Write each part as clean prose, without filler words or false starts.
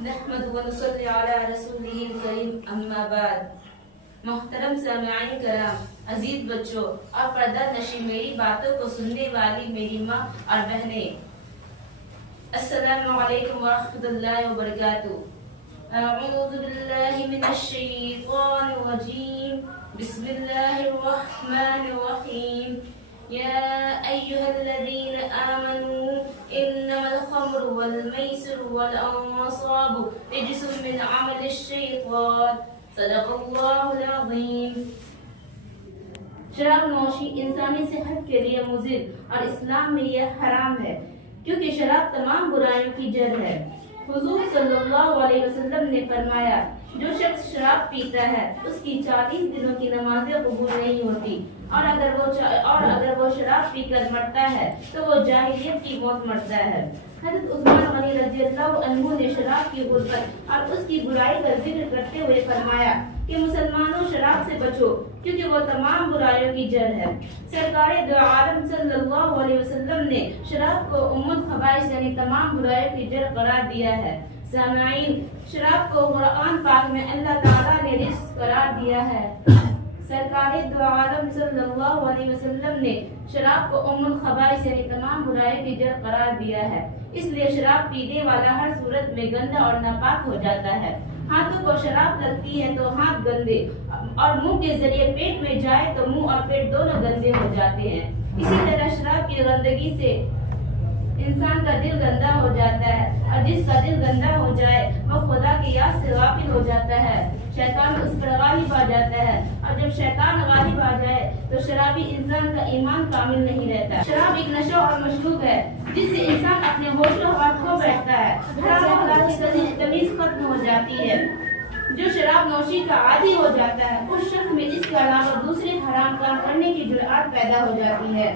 نحمد و نصلی علی رسولہ الکریم اما بعد۔ محترم سامعین کرام، عزیز بچوں اور پردہ نشی میری باتوں کو سننے والی میری ماں اور بہنیں، السلام علیکم ورحمۃ اللہ وبرکاتہ۔ اعوذ باللہ من الشیطان الرجیم، بسم اللہ الرحمن الرحیم۔ یا ایہا الذین آمنوا انما الخمر والمیسر والانصاب رجس من عمل الشیطان، صدق اللہ العظیم۔ شراب نوشی انسانی صحت کے لیے مضر اور اسلام میں یہ حرام ہے، کیونکہ شراب تمام برائیوں کی جڑ ہے۔ حضور صلی اللہ علیہ وسلم نے فرمایا، جو شخص شراب پیتا ہے اس کی 40 دنوں کی نمازیں قبول نہیں ہوتی، اور اگر وہ شراب پی کر مرتا ہے تو وہ جاہلیت کی موت مرتا ہے۔ حضرت عثمان غنی رضی اللہ عنہ نے شراب کی غربت اور اس کی برائی کا ذکر کرتے ہوئے فرمایا کہ مسلمانوں شراب سے بچو، کیونکہ وہ تمام برائیوں کی جڑ ہے۔ سرکار دو عالم صلی اللہ علیہ وسلم نے شراب کو ام الخبائث یعنی تمام برائیوں کی جڑ قرار دیا ہے۔ سامعین، شراب کو قرآن پاک میں اللہ تعالیٰ نے رجس قرار دیا ہے۔ سرکار دو عالم صلی اللہ علیہ وسلم نے شراب کو ام الخبائث یعنی تمام برائیوں کی جڑ قرار دیا ہے، اس لیے شراب پینے والا ہر صورت میں گندا اور ناپاک ہو جاتا ہے۔ ہاتھوں کو شراب لگتی ہے تو ہاتھ گندے، اور منہ کے ذریعے پیٹ میں جائے تو منہ اور پیٹ دونوں گندے ہو جاتے ہیں۔ اسی طرح شراب کی گندگی سے انسان کا دل گندا ہو جاتا ہے، اور جس کا دل گندا ہو جائے وہ خدا کی یاد سے غافل ہو جاتا ہے، شیطان اس پر غالب آ جاتا ہے، اور جب شیطان غالب آ جائے تو شرابی انسان کا ایمان کامل نہیں رہتا۔ شراب ایک نشہ اور مشروب ہے جس سے انسان اپنے ہوش و حواس کھو بیٹھتا ہے، حرام حلال کی تمیز ختم ہو جاتی ہے۔ جو شراب نوشی کا عادی ہو جاتا ہے اس شخص میں اس کے علاوہ دوسرے حرام کام کرنے کی جرأت پیدا ہو جاتی ہے۔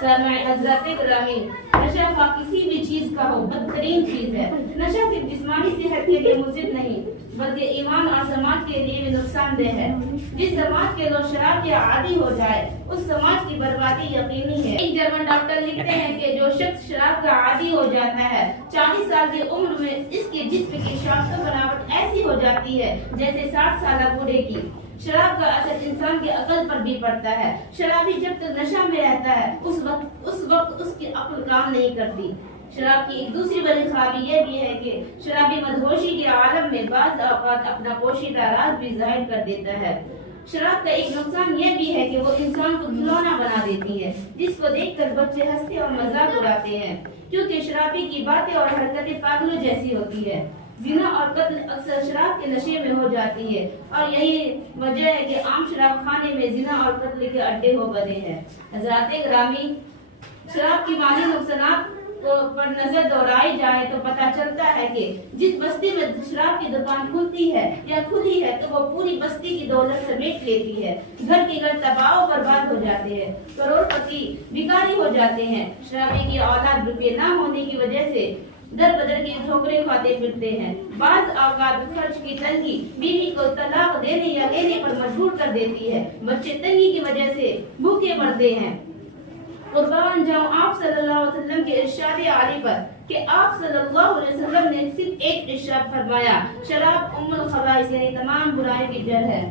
سامعین حضرات گرامی، نشہ خواہ کسی بھی چیز کا ہو بدترین چیز ہے۔ نشہ صرف جسمانی صحت کے لیے مضر نہیں بلکہ ایمان اور سماج کے لیے بھی نقصان دہ ہے۔ جس سماج کے لوگ شراب کے عادی ہو جائے اس سماج کی بربادی یقینی ہے۔ ایک جرمن ڈاکٹر لکھتے ہیں کہ جو شخص شراب کا عادی ہو جاتا ہے 40 سال کی عمر میں اس کے جسم کی ساخت و بناوٹ ایسی ہو جاتی ہے جیسے 60 سالہ بوڑھے کی۔ شراب کا اثر انسان کے عقل پر بھی پڑتا ہے۔ شرابی جب تک نشہ میں رہتا ہے اس وقت اس کی عقل کام نہیں کرتی۔ شراب کی ایک دوسری بڑی خرابی یہ بھی ہے کہ شرابی مدہوشی کے عالم میں بعض اوقات اپنا پوشیدہ راز بھی ظاہر کر دیتا ہے۔ شراب کا ایک نقصان یہ بھی ہے کہ وہ انسان کو کھلونا بنا دیتی ہے، جس کو دیکھ کر بچے ہنستے اور مذاق اڑاتے ہیں، کیونکہ شرابی کی باتیں اور حرکتیں پاگلوں جیسی ہوتی ہے۔ زنا اور قتل اکثر شراب کے نشے میں ہو جاتی ہے، اور یہی وجہ ہے کہ عام شراب خانے میں زنا اور قتل کے اڈے ہو بنے ہیں۔ حضرات گرامی، شراب کی مالی نقصانات پر نظر دوڑائی جائے تو پتہ چلتا ہے کہ جس بستی میں شراب کی دکان کھلتی ہے یا کھلی ہے تو وہ پوری بستی کی دولت سمیٹ لیتی ہے، گھر کے گھر تباہ و برباد ہو جاتے ہیں، کروڑ پتی بھکاری ہو جاتے ہیں۔ شرابی کی اولاد روپے نہ ہونے کی وجہ سے در بدر کی ٹھوکریں کھاتے پھرتے ہیں۔ بعض اوقات خرچ کی تنگی بیوی کو طلاق دینے یا لینے پر مجبور کر دیتی ہے، بچے تنگی کی وجہ سے بھوکے مرتے ہیں۔ قربان جاؤں آپ صلی اللہ علیہ وسلم کے ارشاد عالی پر کہ آپ صلی اللہ علیہ وسلم نے صرف ایک ارشاد فرمایا، شراب ام الخبائث یعنی تمام برائیوں کی جڑ ہے۔